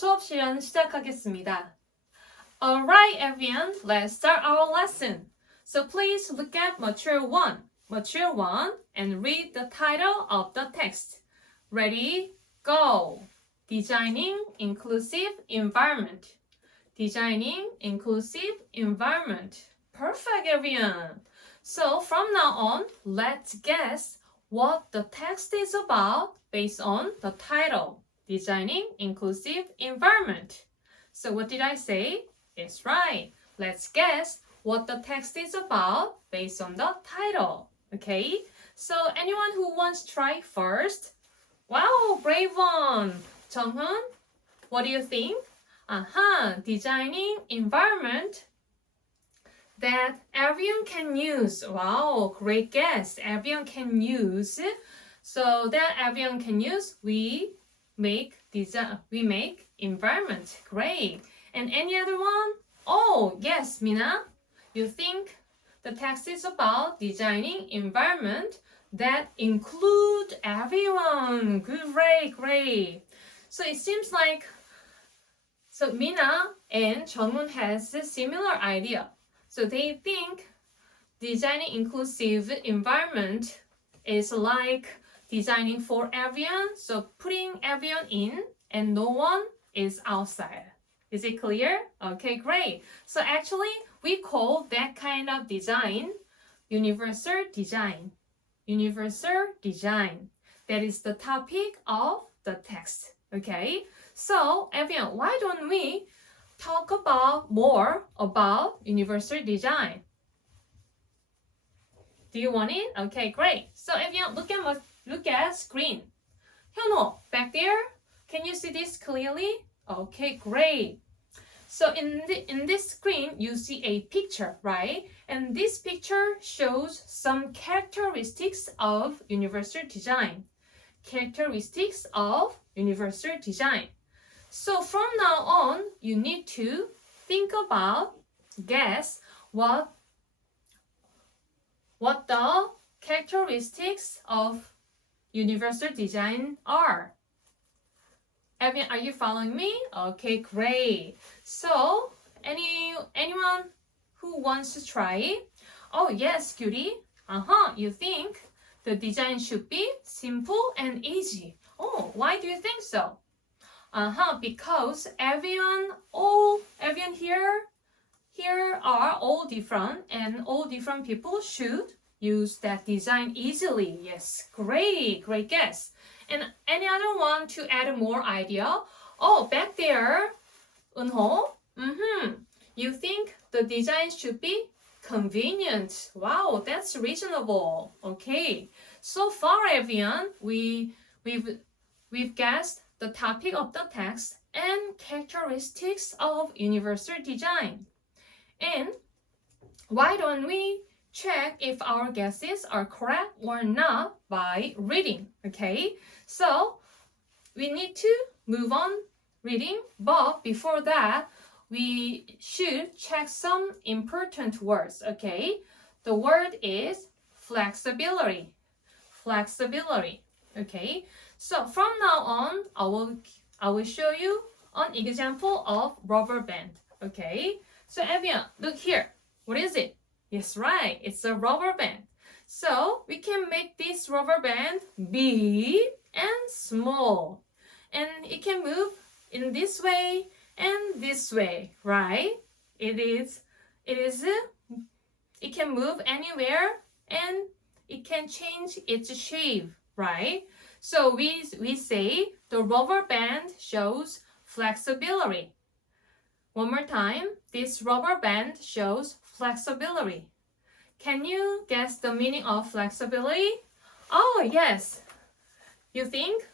수업실연 시작하겠습니다. Alright everyone, let's start our lesson. So please look at Mature 1 and read the title of the text. Ready, go! Designing inclusive environment. Designing inclusive environment. Perfect everyone! So from now on, let's guess what the text is about based on the title. Designing inclusive environment. So what did I say? It's right. Let's guess what the text is about based on the title. Okay? So anyone who wants to try first? Wow, brave one. Junghoon, what do you think? Designing environment that everyone can use. Wow, great guess. Everyone can use. So that everyone can use, we make environment. Great. And any other one? Oh, yes, Mina. You think the text is about designing environment that include everyone. Great. So it seems like Mina and Junghoon has a similar idea. So they think designing inclusive environment is like designing for everyone, so putting everyone in and no one is outside. Is it clear? Okay, great. So actually, we call that kind of design universal design. Universal design. That is the topic of the text. Okay? So, everyone, why don't we talk more about universal design? Do you want it? Okay, great. So, everyone, look at screen. Hyunho, back there, can you see this clearly? Okay, great. So in this screen, you see a picture, right? And this picture shows some characteristics of universal design. Characteristics of universal design. So from now on, you need to guess what the characteristics of universal design are. Evan, are you following me? Okay, great. So, anyone who wants to try? Oh, yes, Cutie. You think the design should be simple and easy. Oh, why do you think so? Because everyone here are all different and all different people should use that design easily. Yes, great guess. And any other one to add more idea? Oh, back there, Eunho. You think the design should be convenient. Wow, that's reasonable. Okay. So far, everyone, we've guessed the topic of the text and characteristics of universal design. And why don't we check if our guesses are correct or not by reading, okay? So we need to move on reading, but before that, we should check some important words, okay? The word is flexibility. Flexibility, okay? So from now on, I will show you an example of rubber band, okay? So everyone, look here. What is it? Yes, right. It's a rubber band. So we can make this rubber band big and small. And it can move in this way and this way, right? It can move anywhere and it can change its shape, right? So we say the rubber band shows flexibility. One more time, this rubber band shows flexibility. Can you guess the meaning of flexibility? Oh, yes. You think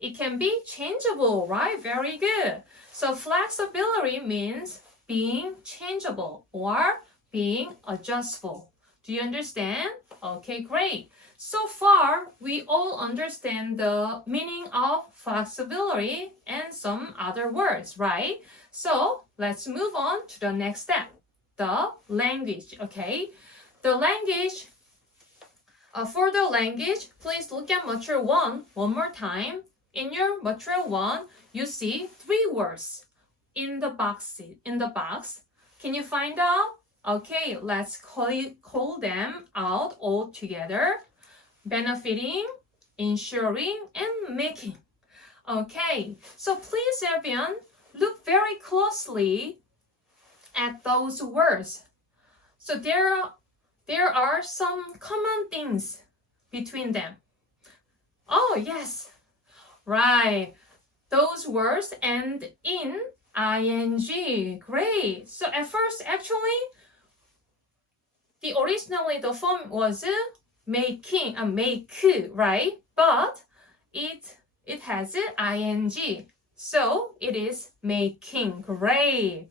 it can be changeable, right? Very good. So flexibility means being changeable or being adjustable. Do you understand? Okay, great. So far, we all understand the meaning of flexibility and some other words, right? So let's move on to the next step, the language, okay? The language, for the language, please look at Mature 1 more time in your material one, you see 3 words in the box. Can you find out? Okay, let's call them out all together. Benefiting, ensuring, and making. Okay, so please everyone, look very closely at those words. So there are some common things between them. Oh, yes. Right. Those words end in ing. Great. So at first, actually, originally the form was making, make, right? But it has ing. So it is making. Great.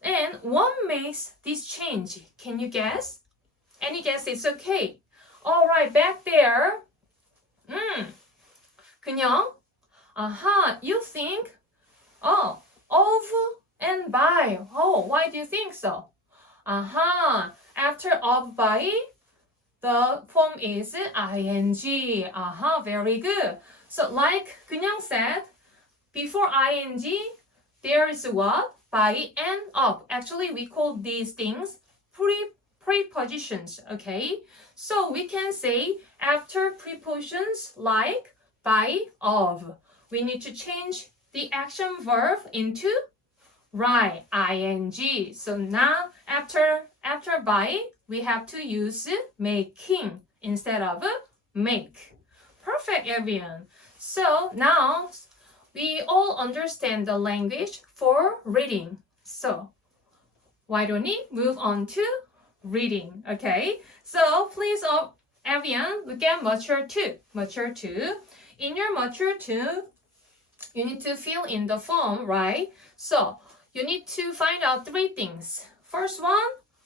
And what makes this change? Can you guess? Any guess is okay. All right, back there. 그냥, you think, of and by. Oh, why do you think so? After of, by, the form is ing. Very good. So like 그냥 said, before ing, there is what? By and of. Actually, we call these things prepositions, okay? So we can say after prepositions like by, of, we need to change the action verb into right, ing. So now after by, we have to use making instead of make. Perfect, everyone. So now we all understand the language for reading. So why don't we move on to reading, okay? So please, everyone, look at mature 2. Mature 2. In your mature 2, you need to fill in the form, right? So you need to find out 3 things. First one,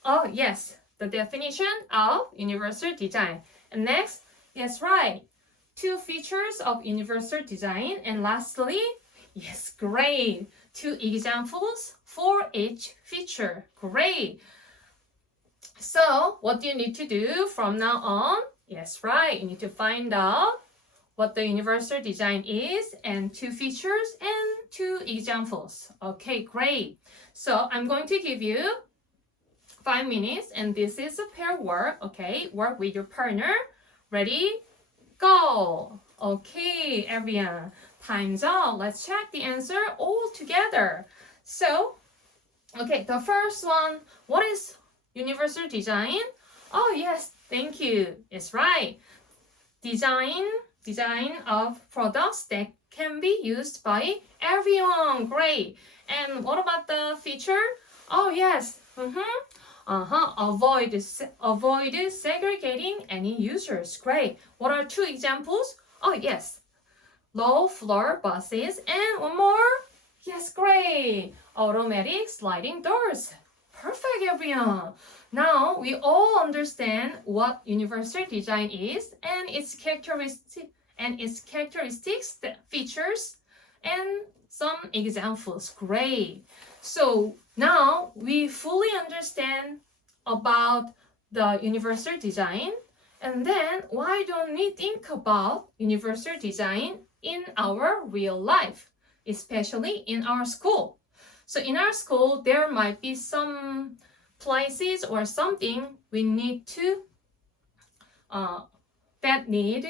oh yes, the definition of universal design. And next, yes, right, 2 features of universal design. And lastly, yes, great, 2 examples for each feature. Great. So what do you need to do from now on? Yes, right, you need to find out what the universal design is and 2 features and 2 examples. Okay, great. So I'm going to give you 5 minutes and this is a pair work. Okay, work with your partner. Ready? Go. Okay, everyone. Time's up. Let's check the answer all together. So, okay, the first one, what is universal design? Oh, yes, thank you. It's right. Design of products that can be used by everyone. Great. And what about the feature? Oh, yes. Avoid segregating any users. Great. What are 2 examples? Oh, yes. Low floor buses and one more. Yes, great. Automatic sliding doors. Perfect, everyone. Now we all understand what universal design is and its characteristics, the features, and some examples. Great. So now we fully understand about the universal design. And then why don't we think about universal design in our real life, especially in our school? So in our school, there might be some places or something we need to that need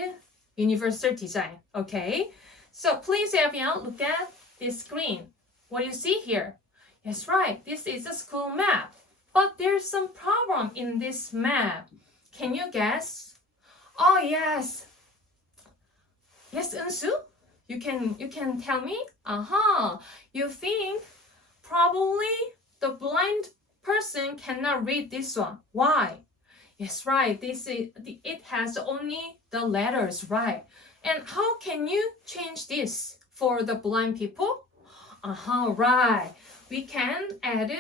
universal design. Okay, so please everyone look at this screen. What do you see here? Yes, right, this is a school map, but there's some problem in this map. Can you guess? Oh, yes, Eunsu, you can tell me. You think probably the blind person cannot read this one. Why? Yes, right. It has only the letters, right? And how can you change this for the blind people? Right. We can add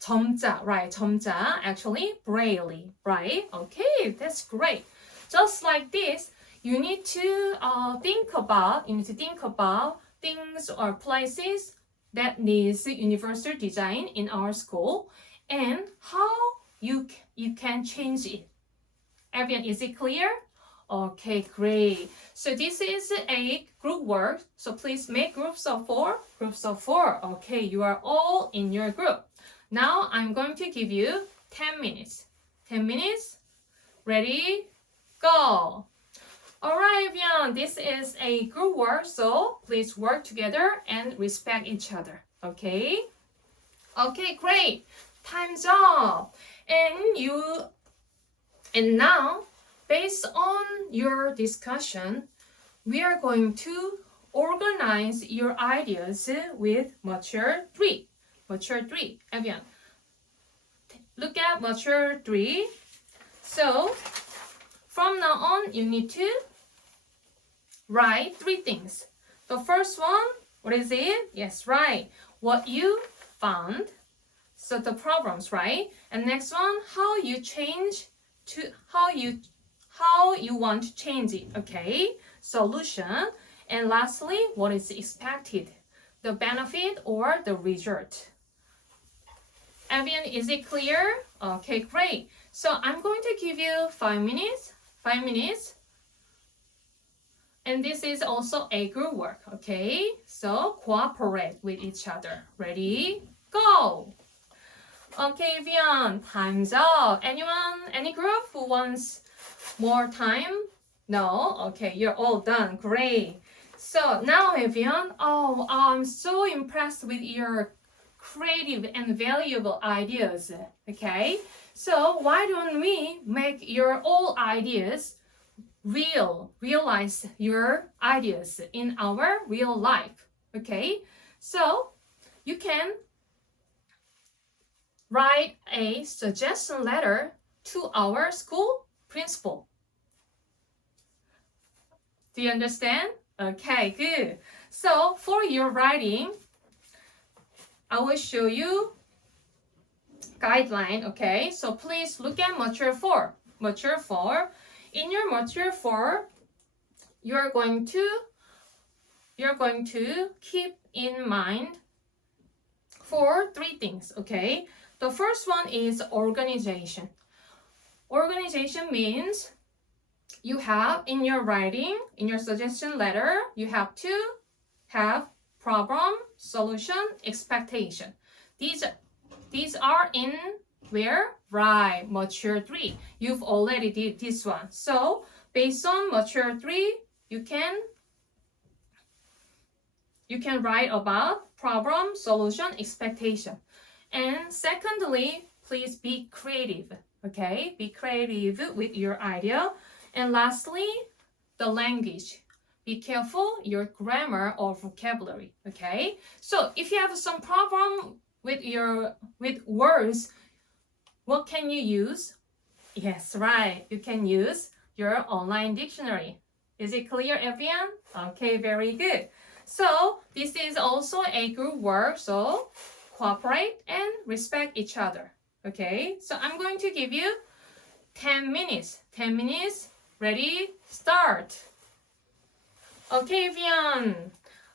점자, right? 점자, actually braille, right? Okay, that's great. Just like this, you need to think about things or places that needs universal design in our school and how you can change it. Everyone, is it clear? Okay, great. So this is a group work. So please make groups of four. Groups of four. Okay, you are all in your group. Now I'm going to give you 10 minutes. 10 minutes. Ready? Go. All right, everyone. This is a group work. So please work together and respect each other. Okay? Okay, great. Time's up. And now, based on your discussion, we are going to organize your ideas with mature 3. Mature 3. Evian, look at mature 3. So, from now on, you need to write 3 things. The first one, what is it? Yes, right. What you found. So the problems, right? And next one, how you change to how you want to change it. Okay, solution. And lastly, what is expected, the benefit or the result. Evian, is it clear? Okay, great. So I'm going to give you 5 minutes. 5 minutes. And this is also a group work. Okay, so cooperate with each other. Ready? Go. Okay, Vian, time's up. Anyone, any group who wants more time? No? Okay, you're all done. Great. So now, Vian, I'm so impressed with your creative and valuable ideas. Okay, so why don't we make your all ideas real? Realize your ideas in our real life. Okay, so you can write a suggestion letter to our school principal. Do you understand? Okay, good. So for your writing, I will show you guideline. Okay, so please look at mature 4. Mature 4. In your mature 4, you're going to keep in mind 4 3 things. Okay. The first one is organization. Organization means you have in your writing, in your suggestion letter, you have to have problem, solution, expectation. These are in where? Right, mature 3. You've already did this one. So based on mature 3, you can write about problem, solution, expectation. And secondly, please be creative, okay? Be creative with your idea. And lastly, the language. Be careful your grammar or vocabulary, okay? So if you have some problem with words, what can you use? Yes, right. You can use your online dictionary. Is it clear, everyone? Okay, very good. So this is also a group work, so cooperate and respect each other. Okay, so I'm going to give you 10 minutes. 10 minutes. Ready? Start. Okay, Vian,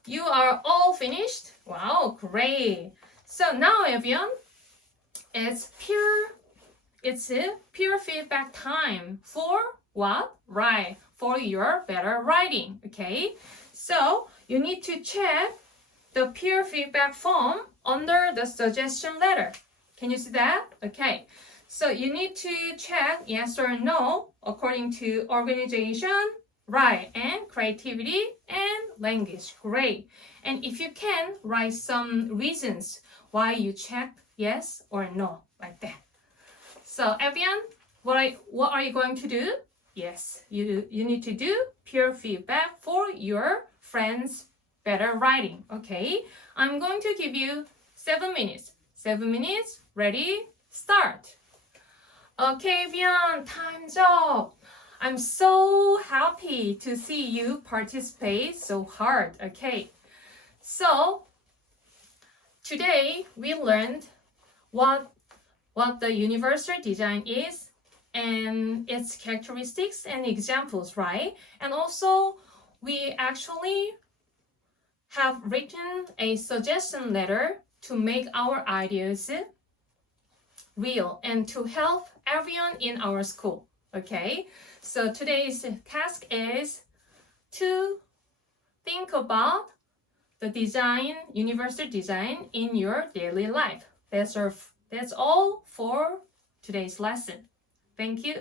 you are all finished? Wow, great. So now, everyone, it's a peer feedback time for what? Right, for your better writing. Okay, so you need to check the peer feedback form under the suggestion letter. Can you see that? Okay. So you need to check yes or no according to organization, right, and creativity and language. Great. And if you can, write some reasons why you check yes or no, like that. So everyone, what are you going to do? Yes, you need to do peer feedback for your friends' better writing. Okay, I'm going to give you 7 minutes. 7 minutes. Ready? Start. Okay, Vian, time's up. I'm so happy to see you participate so hard. Okay, so today we learned what the universal design is and its characteristics and examples, right? And also we actually have written a suggestion letter to make our ideas real and to help everyone in our school. Okay, So today's task is to think about the design, universal design in your daily life. That's all for today's lesson. Thank you.